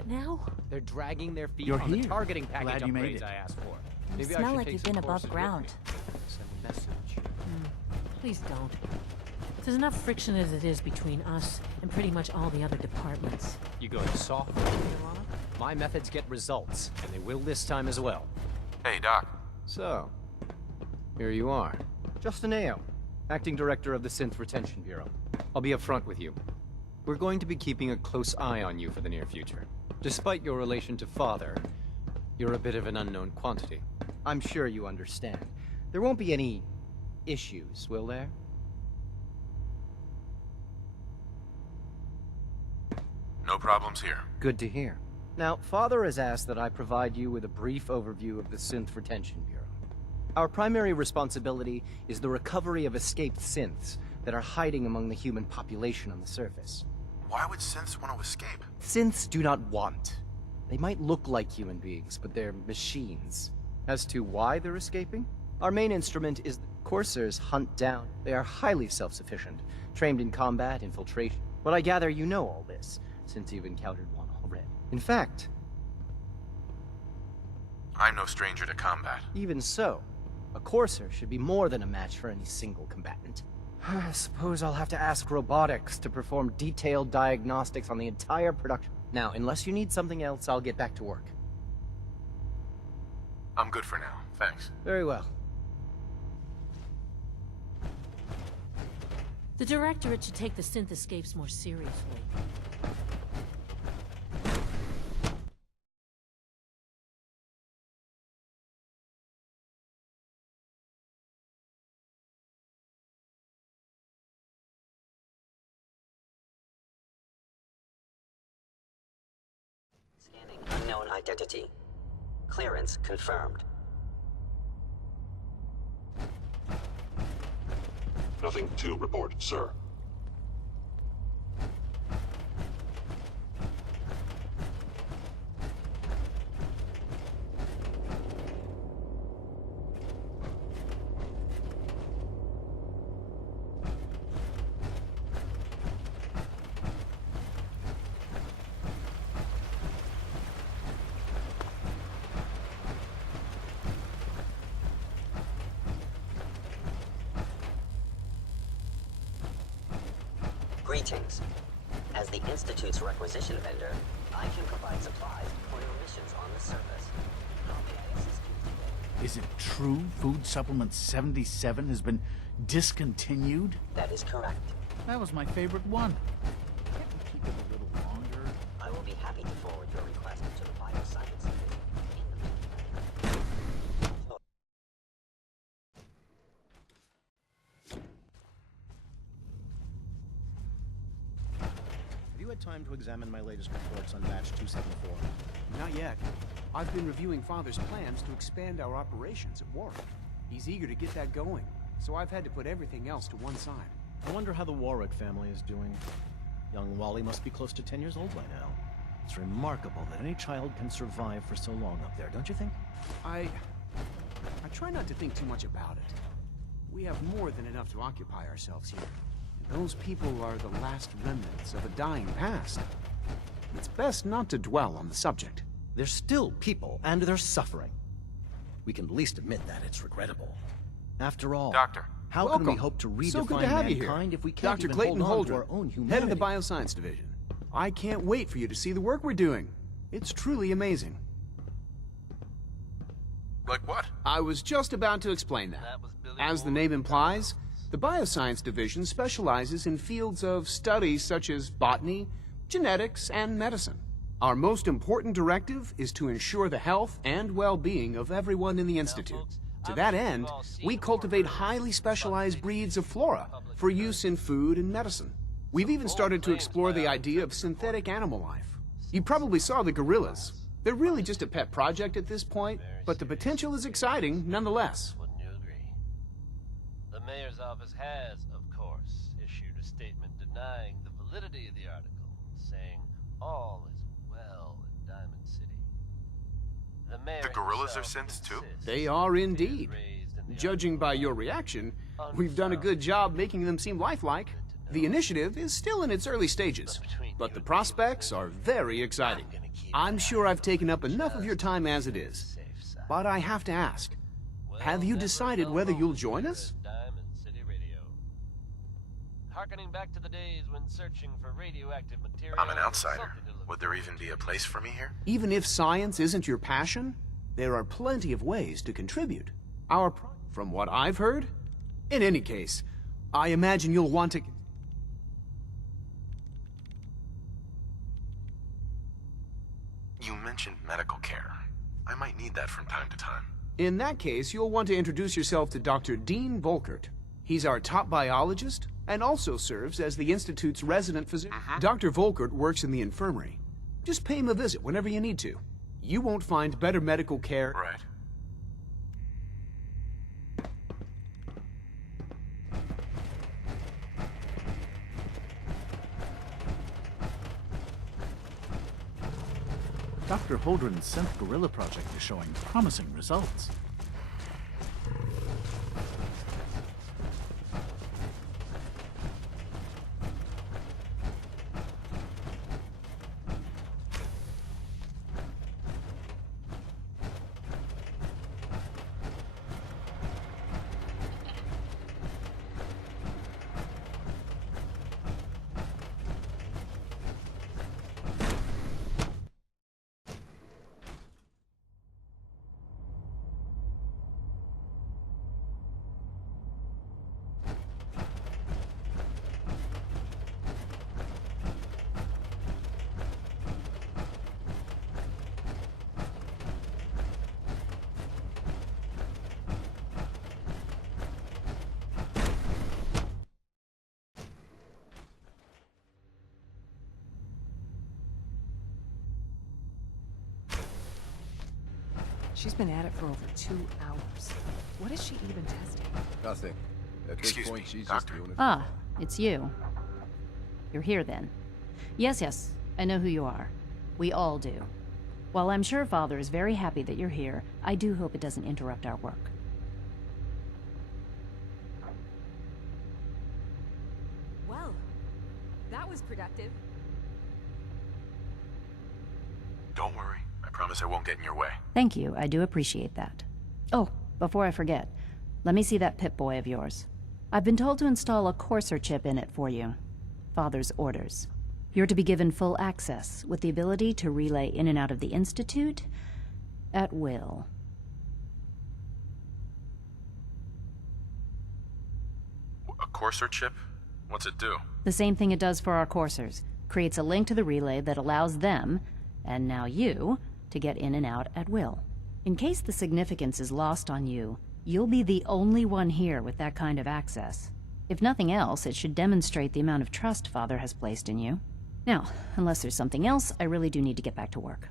What now? They're dragging their feet You're on the here. targeting package Glad you made upgrades it. I asked for. You Maybe I smell should like take you've some been above courses with ground. me. Send a message. Please don't. There's enough friction as it is between us and pretty much all the other departments. You going soft, Ilana? My methods get results, and they will this time as well. Hey, Doc. So, here you are. Justin Ao, Acting Director of the Synth Retention Bureau. I'll be upfront with you. We're going to be keeping a close eye on you for the near future. Despite your relation to Father, you're a bit of an unknown quantity. I'm sure you understand. There won't be any issues, will there? No problems here. Good to hear. Now, Father has asked that I provide you with a brief overview of the Synth Retention Bureau. Our primary responsibility is the recovery of escaped synths that are hiding among the human population on the surface. Why would synths want to escape? Synths do not want. They might look like human beings, but they're machines. As to why they're escaping, our main instrument is the coursers hunt down. They are highly self-sufficient, trained in combat, infiltration. But I gather you know all this, since you've encountered one already. In fact, I'm no stranger to combat. even so, a courser should be more than a match for any single combatant. I suppose I'll have to ask robotics to perform detailed diagnostics on the entire production. Now, unless you need something else, I'll get back to work. I'm good for now, thanks. Very well. The Directorate should take the synth escapes more seriously. Scanning unknown identity. Clearance confirmed. Nothing to report, sir. Greetings. As the Institute's requisition vendor, I can provide supplies for your missions on the surface. How may I assist you today? Is it true Food Supplement 77 has been discontinued? That is correct. That was my favorite one. Can't we keep it a little longer? I will be happy to forward your request to the Bioscience Division. In the meantime. Have you had time to examine my latest reports on batch 274? Not yet. I've been reviewing Father's plans to expand our operations at Warwick. He's eager to get that going, so I've had to put everything else to one side. I wonder how the Warwick family is doing. Young Wally must be close to 10 years old by now. It's remarkable that any child can survive for so long up there, don't you think? I try not to think too much about it. We have more than enough to occupy ourselves here. And those people are the last remnants of a dying past. It's best not to dwell on the subject. They're still people, and they're suffering. We can at least admit that it's regrettable. After all, Doctor. how can we hope to redefine So good to have you mankind here. if we can't Dr. even Clayton hold on to Holdren, our own humanity? head of the Bioscience Division. I can't wait for you to see the work we're doing. It's truly amazing. Like what? I was just about to explain that. As the name implies, the Bioscience Division specializes in fields of studies such as botany, genetics, and medicine. Our most important directive is to ensure the health and well-being of everyone in the Institute. To that end, we cultivate highly specialized breeds of flora for use in food and medicine. We've even started to explore the idea of synthetic animal life. You probably saw the gorillas. They're really just a pet project at this point, but the potential is exciting nonetheless. Wouldn't you agree? The mayor's office has, of course, issued a statement denying the validity of the article, saying all is well in Diamond City. The gorillas are synths too? They are indeed. Judging by your reaction, we've done a good job making them seem lifelike. The initiative is still in its early stages, but the prospects are very exciting. I'm sure I've taken up enough of your time as it is. But I have to ask, have you decided whether you'll join us? Diamond City Radio. Harkening back to the days when searching for radioactive material. I'm an outsider. Would there even be a place for me here? Even if science isn't your passion, there are plenty of ways to contribute. From what I've heard? In any case, I imagine you'll want to... You mentioned medical care. I might need that from time to time. In that case, you'll want to introduce yourself to Dr. Dean Volkert. He's our top biologist and also serves as the Institute's resident physician. Dr. Volkert works in the infirmary. Just pay him a visit whenever you need to. You won't find better medical care... Right. Dr. Holdren's synth gorilla project is showing promising results. She's been at it for over 2 hours. What is she even testing? Nothing. At this Excuse point, me, she's Doctor. just doing it. Ah, it's you. You're here then. Yes, I know who you are. We all do. While I'm sure Father is very happy that you're here, I do hope it doesn't interrupt our work. Well, that was productive. Don't worry. I promise I won't get in your way. Thank you, I do appreciate that. Oh, before I forget, let me see that Pip-Boy of yours. I've been told to install a Courser chip in it for you. Father's orders. You're to be given full access, with the ability to relay in and out of the Institute at will. A Courser chip? What's it do? The same thing it does for our coursers. Creates a link to the relay that allows them, and now you, to get in and out at will. In case the significance is lost on you, you'll be the only one here with that kind of access. If nothing else, it should demonstrate the amount of trust Father has placed in you. Now, unless there's something else, I really do need to get back to work.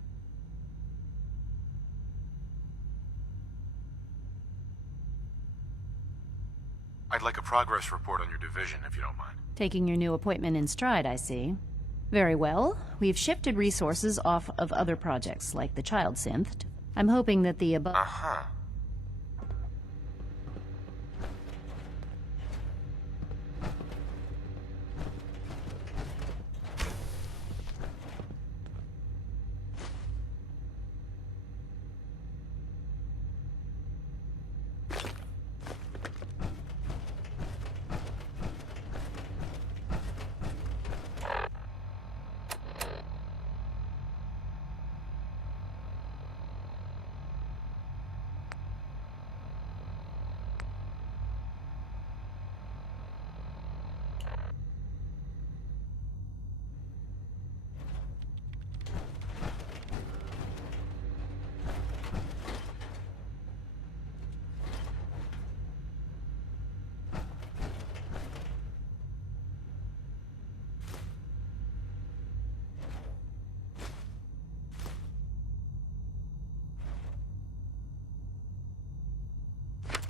I'd like a progress report on your division, if you don't mind. Taking your new appointment in stride, I see. Very well. We've shifted resources off of other projects, like the child synth. I'm hoping that the above... Uh-huh.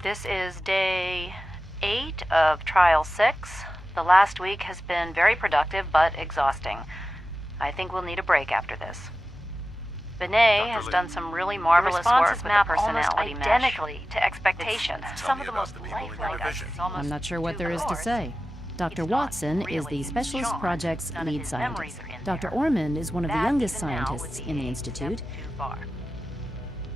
This is day 8 of Trial 6. The last week has been very productive, but exhausting. I think we'll need a break after this. Benet has done some really marvelous work with the personality mesh. Identically to expectations. Some of the most lifelike. division. I'm not sure what there is to say. Dr. Watson is the Specialist Project's lead scientist. Dr. Ormond is one of the youngest scientists in the Institute.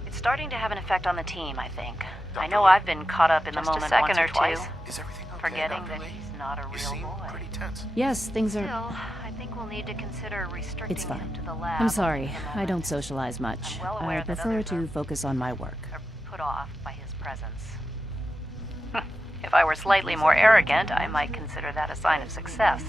It's starting to have an effect on the team, I think. I know I've been caught up in the moment once or twice, Is everything okay, forgetting Dr. that Lee? he's not a You real seem boy. pretty tense. Yes, things are... Still, I think we'll need to consider restricting It's him fine. to the lab. I'm sorry, for the I moment. don't socialize much. I'm well aware I that prefer others to focus on my work. are put off by his presence. If I were slightly more arrogant, I might consider that a sign of success.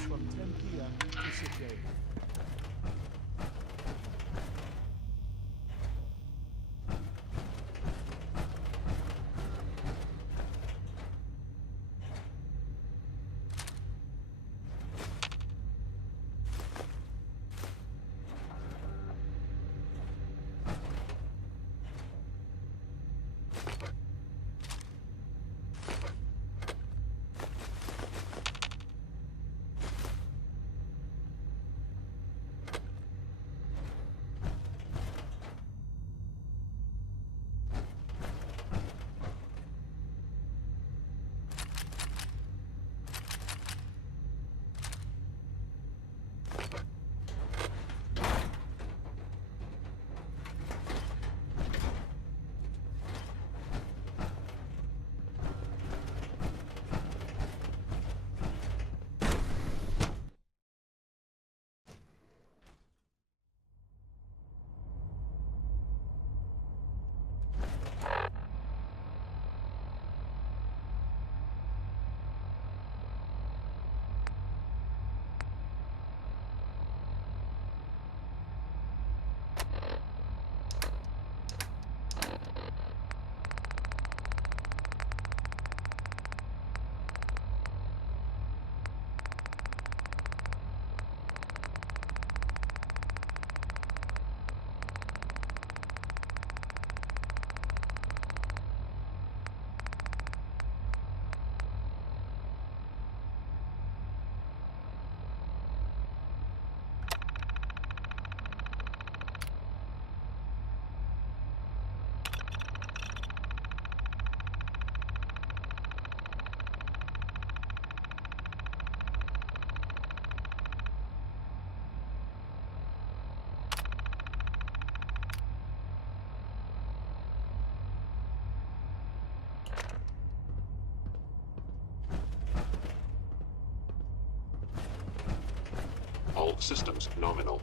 All systems nominal.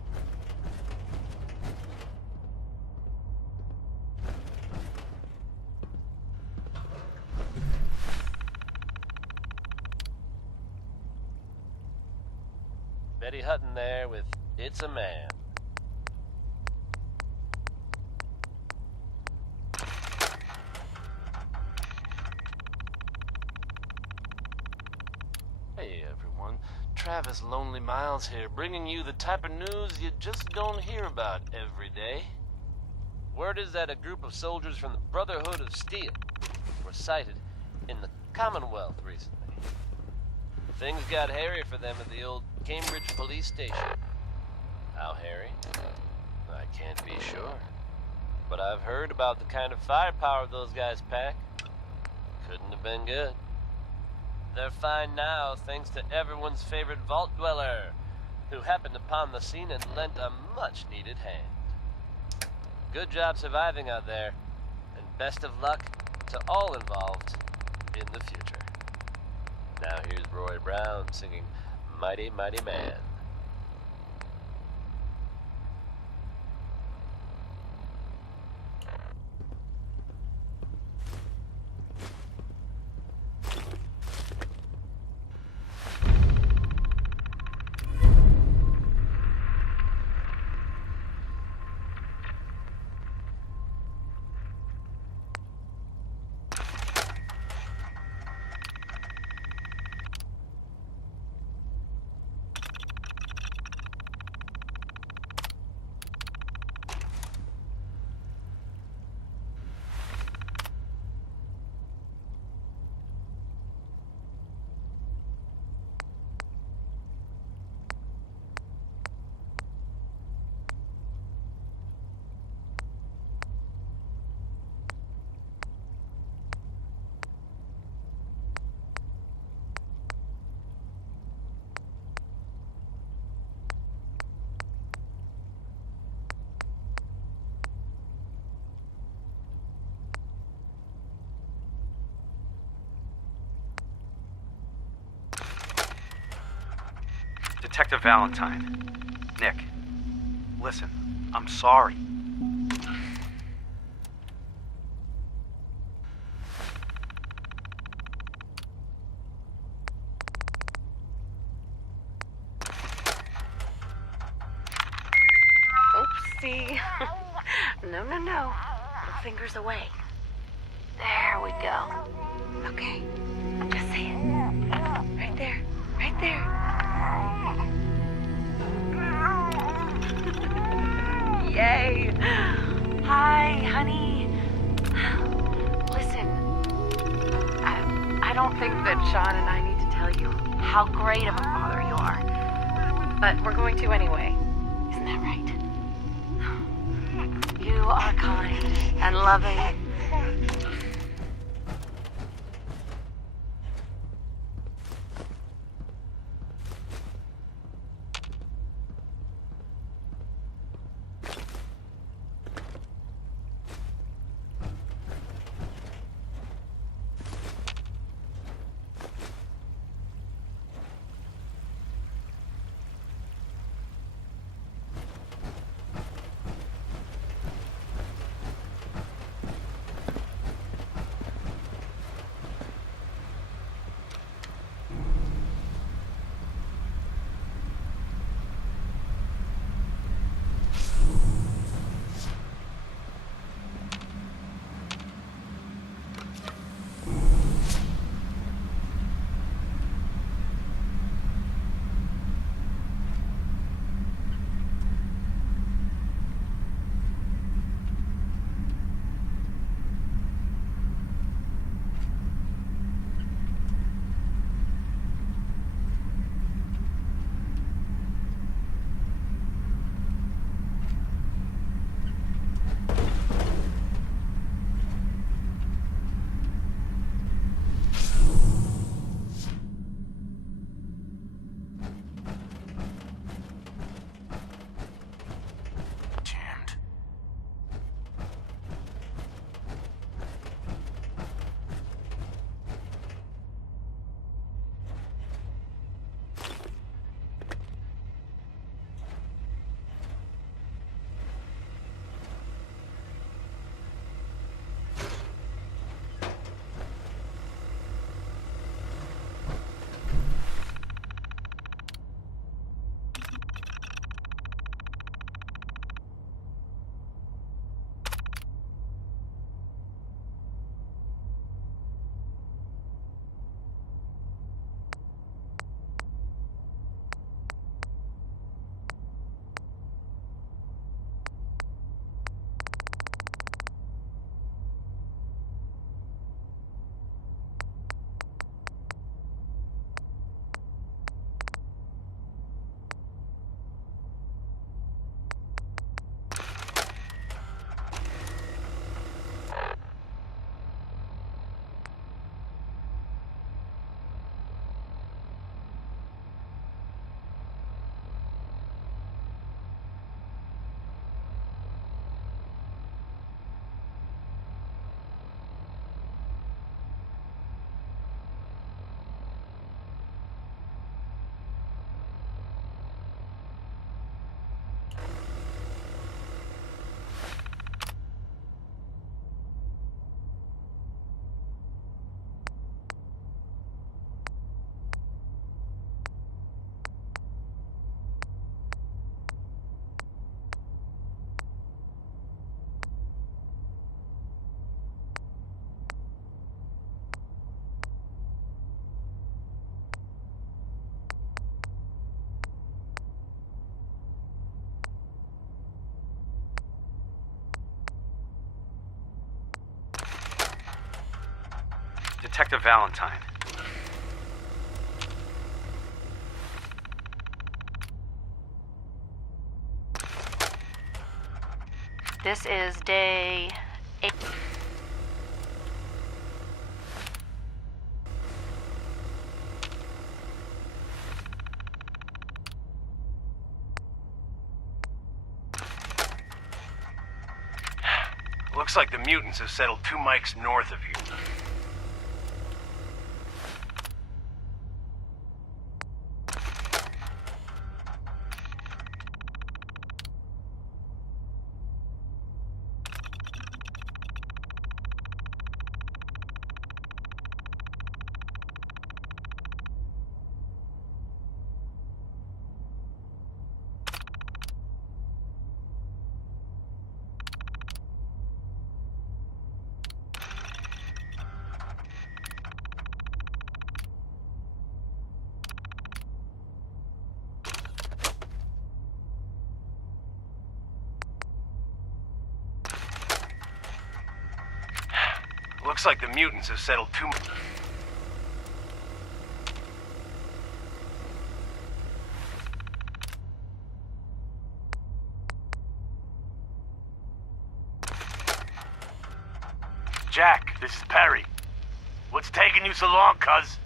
Betty Hutton there with It's a Man. Hey everyone, Travis Lonely Miles here, bringing you the type of news you just don't hear about every day. Word is that a group of soldiers from the Brotherhood of Steel were sighted in the Commonwealth recently. Things got hairy for them at the old Cambridge police station. How hairy? I can't be sure. But I've heard about the kind of firepower those guys pack. Couldn't have been good. They're fine now thanks to everyone's favorite vault dweller, who happened upon the scene and lent a much-needed hand. Good job surviving out there, and best of luck to all involved in the future. Now here's Roy Brown singing Mighty Mighty Man. Detective Valentine. Nick, listen, I'm sorry. Oopsie. No, no, no. Fingers away. There we go. Okay. Just say it. Right there. Right there. Yay. Hi, honey. Listen, I don't think that Sean and I need to tell you how great of a father you are. But we're going to anyway. Isn't that right? You are kind and loving. Detective Valentine. This is day 8. Looks like the mutants have settled 2 mics north of you. Looks like the mutants have settled too much. Jack, this is Perry. What's taking you so long, cuz?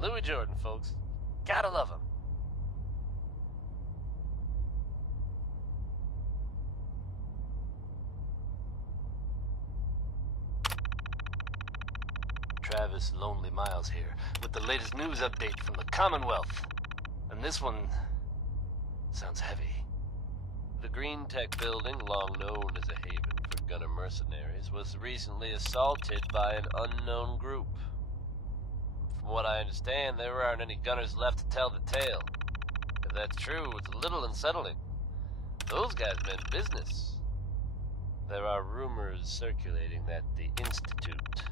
Louis Jordan, folks. Gotta love him. Travis Lonely Miles here, with the latest news update from the Commonwealth. And this one sounds heavy. The Green Tech building, long known as a haven for gunner mercenaries, was recently assaulted by an unknown group. From what I understand, there aren't any gunners left to tell the tale. If that's true, it's a little unsettling. Those guys meant business. There are rumors circulating that the Institute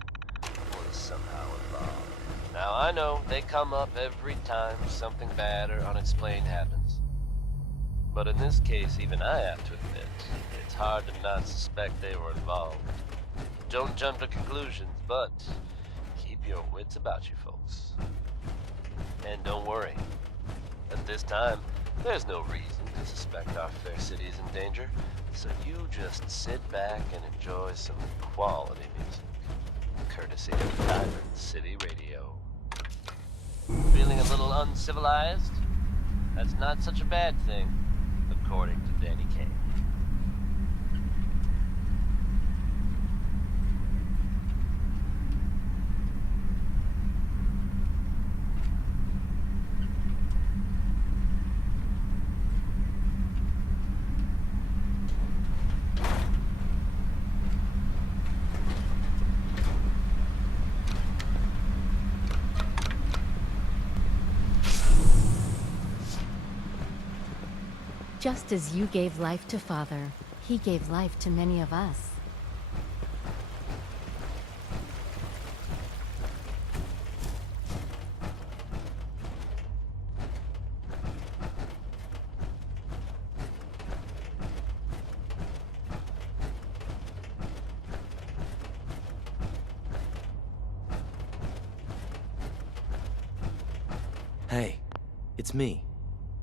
was somehow involved. Now, I know they come up every time something bad or unexplained happens. But in this case, even I have to admit, it's hard to not suspect they were involved. Don't jump to conclusions, but keep your wits about you, folks. And don't worry. At this time, there's no reason to suspect our fair city is in danger, so you just sit back and enjoy some quality music, courtesy of Diamond City Radio. Feeling a little uncivilized? That's not such a bad thing, according to Danny Kaye. Just as you gave life to Father, he gave life to many of us. Hey, it's me.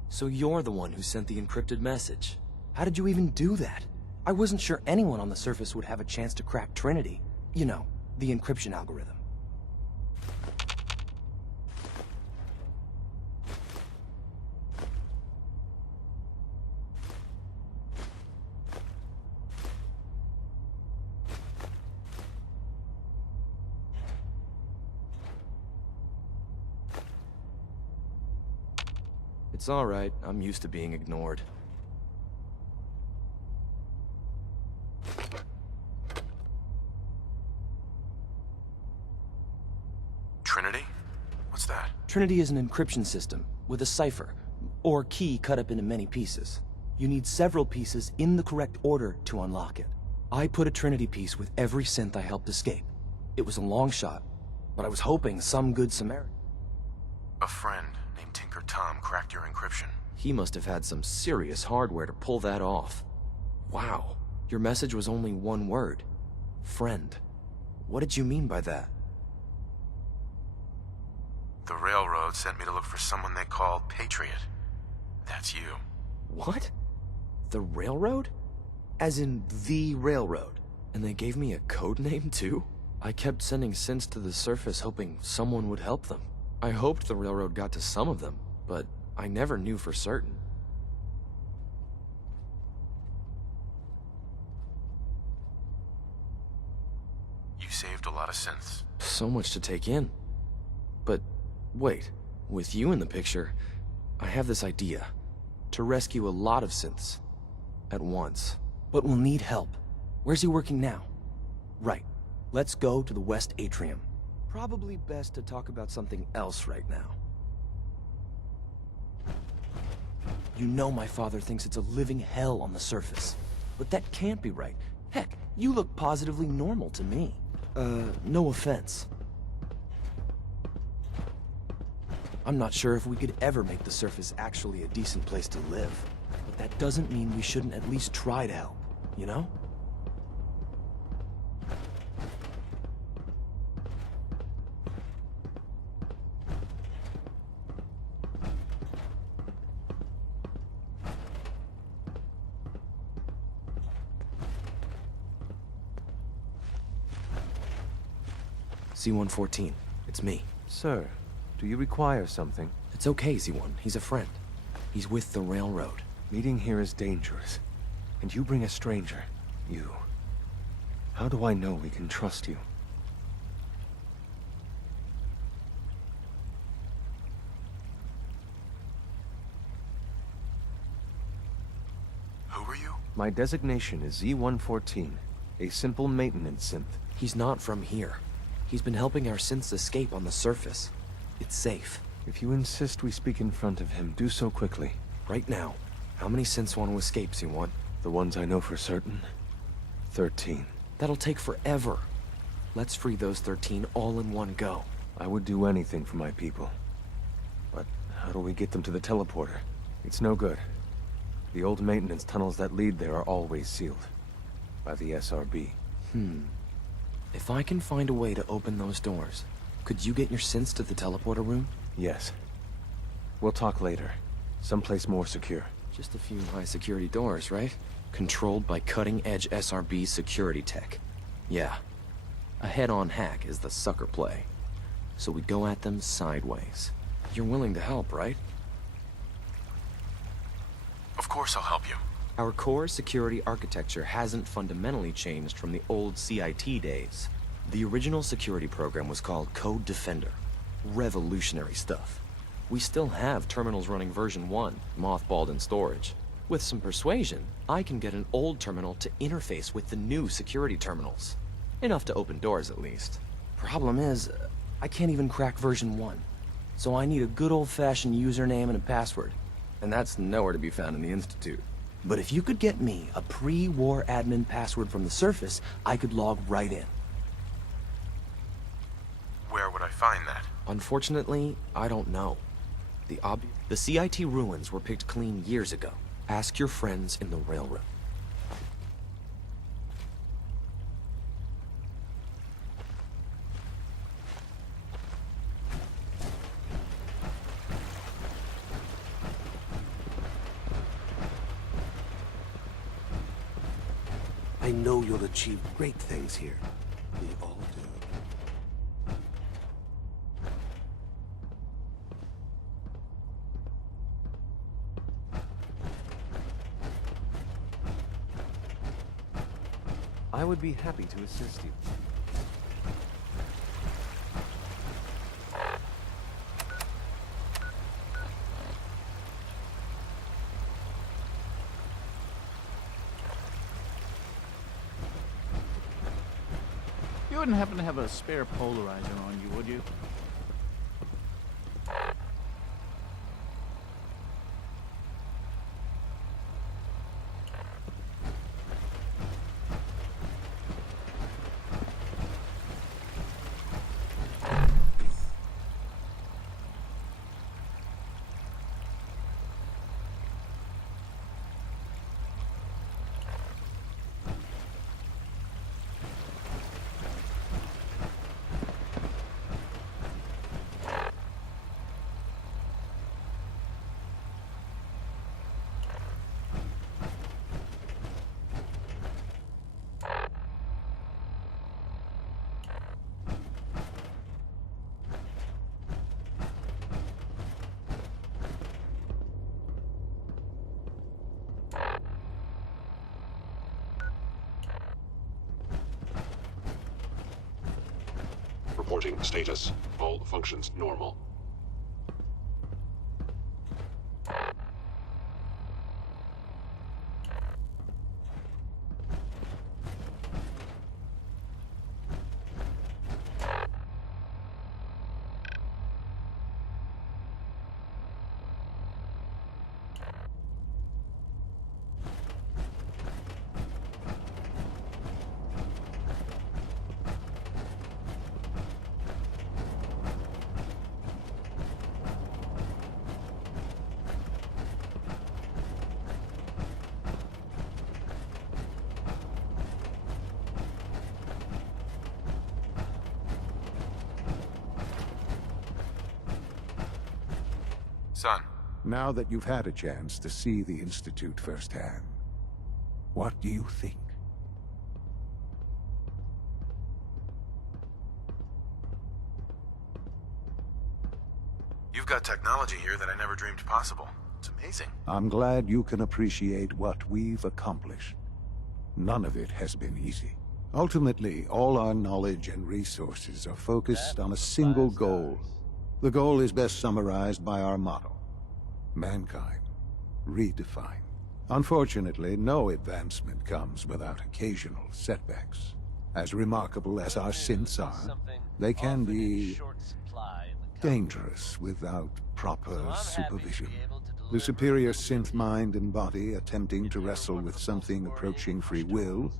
So you're the one who sent the encrypted message. How did you even do that? I wasn't sure anyone on the surface would have a chance to crack Trinity. You know, the encryption algorithm. It's all right. I'm used to being ignored. Trinity? What's that? Trinity is an encryption system with a cipher, or key cut up into many pieces. You need several pieces in the correct order to unlock it. I put a Trinity piece with every synth I helped escape. It was a long shot, but I was hoping some good Samaritan. A friend named Tinker Tom cracked your encryption. He must have had some serious hardware to pull that off. Wow, your message was only one word. Friend. What did you mean by that? The railroads Railroad sent me to look for someone they called Patriot. That's you. What? The Railroad? As in the Railroad? And they gave me a code name, too? I kept sending synths to the surface hoping someone would help them. I hoped the Railroad got to some of them, but I never knew for certain. You saved a lot of synths. So much to take in. But wait, with you in the picture, I have this idea. To rescue a lot of synths. At once. But we'll need help. Where's he working now? Right. Let's go to the West Atrium. Probably best to talk about something else right now. You know my father thinks it's a living hell on the surface. But that can't be right. Heck, you look positively normal to me. No offense. I'm not sure if we could ever make the surface actually a decent place to live. But that doesn't mean we shouldn't at least try to help, you know? C-114, it's me. Sir, do you require something? It's okay, Z1. He's a friend. He's with the Railroad. Meeting here is dangerous. And you bring a stranger. You. How do I know we can trust you? Who are you? My designation is Z-114, a simple maintenance synth. He's not from here. He's been helping our synths escape on the surface. It's safe. If you insist we speak in front of him, do so quickly. Right now. How many synths want to escape, C1? The ones I know for certain. 13. That'll take forever. Let's free those 13 all in one go. I would do anything for my people. But how do we get them to the teleporter? It's no good. The old maintenance tunnels that lead there are always sealed. By the SRB. If I can find a way to open those doors, could you get your synths to the teleporter room? Yes. We'll talk later. Someplace more secure. Just a few high-security doors, right? Controlled by cutting-edge SRB security tech. Yeah. A head-on hack is the sucker play. So we go at them sideways. You're willing to help, right? Of course I'll help you. Our core security architecture hasn't fundamentally changed from the old CIT days. The original security program was called Code Defender. Revolutionary stuff. We still have terminals running version 1, mothballed in storage. With some persuasion, I can get an old terminal to interface with the new security terminals. Enough to open doors, at least. Problem is, I can't even crack version 1. So I need a good old-fashioned username and a password. And that's nowhere to be found in the Institute. But if you could get me a pre-war admin password from the surface, I could log right in. Where would I find that? Unfortunately, I don't know. The CIT ruins were picked clean years ago. Ask your friends in the Railroad. I know you'll achieve great things here. We all do. I would be happy to assist you. You wouldn't happen to have a spare polarizer on you, would you? Reporting status. All functions normal. Son. Now that you've had a chance to see the Institute firsthand, what do you think? You've got technology here that I never dreamed possible. It's amazing. I'm glad you can appreciate what we've accomplished. None of it has been easy. Ultimately, all our knowledge and resources are focused on a single goal. The goal is best summarized by our motto: mankind, redefined. Unfortunately, no advancement comes without occasional setbacks. As remarkable as our synths are, they can be dangerous without proper supervision. The superior synth mind and body attempting to wrestle with something approaching free will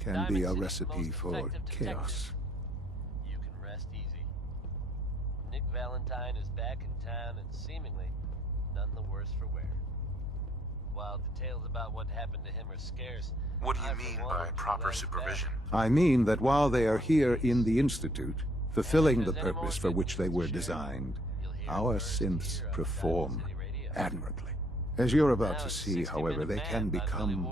can be a recipe for chaos. You can rest easy. Nick Valentine is back in town and seemingly none the worse for wear. While details about what happened to him are scarce, What do you mean by proper supervision? I mean that while they are here in the Institute, fulfilling the purpose for which they were designed, our synths perform admirably. As you're about to see, however, they can become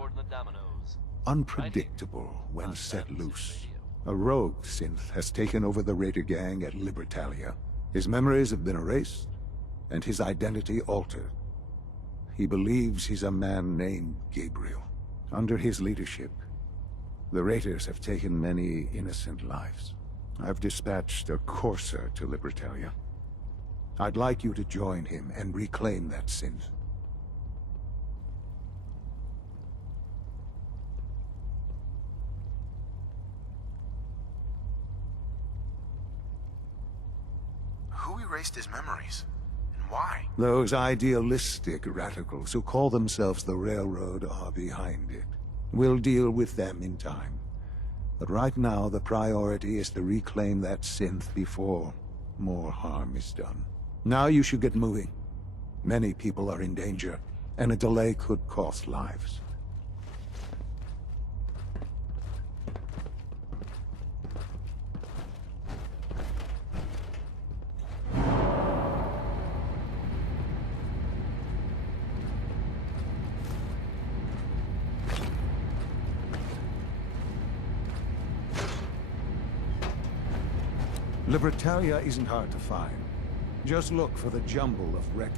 unpredictable when set loose. A rogue synth has taken over the Raider gang at Libertalia. His memories have been erased, and his identity altered. He believes he's a man named Gabriel. Under his leadership, the Raiders have taken many innocent lives. I've dispatched a courser to Libertalia. I'd like you to join him and reclaim that synth. Who erased his memories? And why? Those idealistic radicals who call themselves the Railroad are behind it. We'll deal with them in time. But right now, the priority is to reclaim that synth before more harm is done. Now you should get moving. Many people are in danger, and a delay could cost lives. Libertalia isn't hard to find. Just look for the jumble of wreck.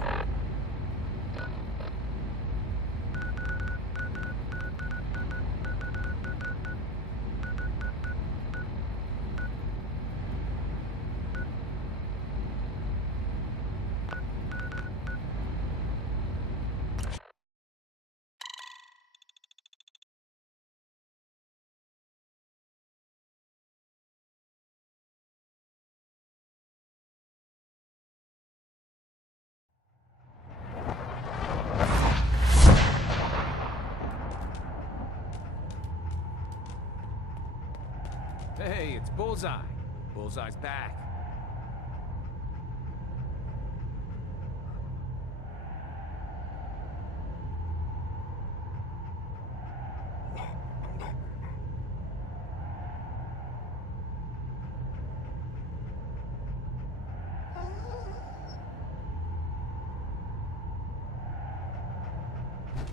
Hey, it's Bullseye. Bullseye's back.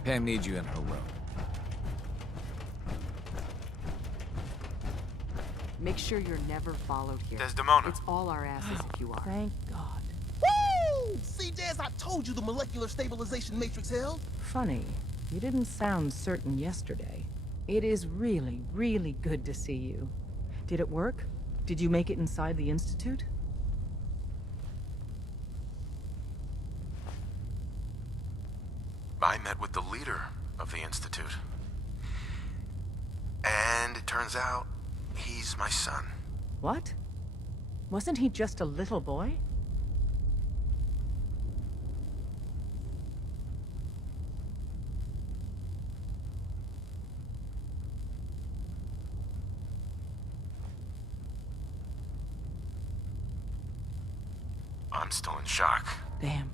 Pam needs you in her room. Make sure you're never followed here. Desdemona. It's all our asses if you are. Thank God. Woo! See, Des, I told you the molecular stabilization matrix held. Funny, you didn't sound certain yesterday. It is really, really good to see you. Did it work? Did you make it inside the Institute? I met with the leader of the Institute. And it turns out, he's my son. What? Wasn't he just a little boy? I'm still in shock. Damn.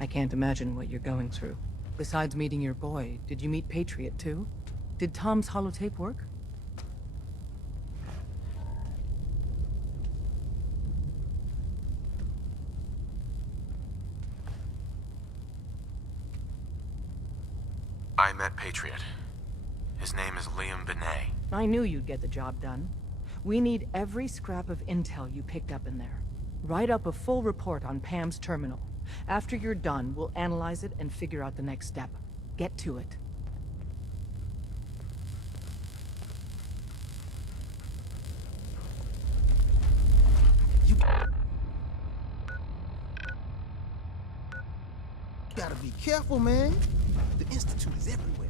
I can't imagine what you're going through. Besides meeting your boy, did you meet Patriot too? Did Tom's holotape work? I met Patriot. His name is Liam Benet. I knew you'd get the job done. We need every scrap of intel you picked up in there. Write up a full report on Pam's terminal. After you're done, we'll analyze it and figure out the next step. Get to it. You gotta be careful, man. The Institute is everywhere.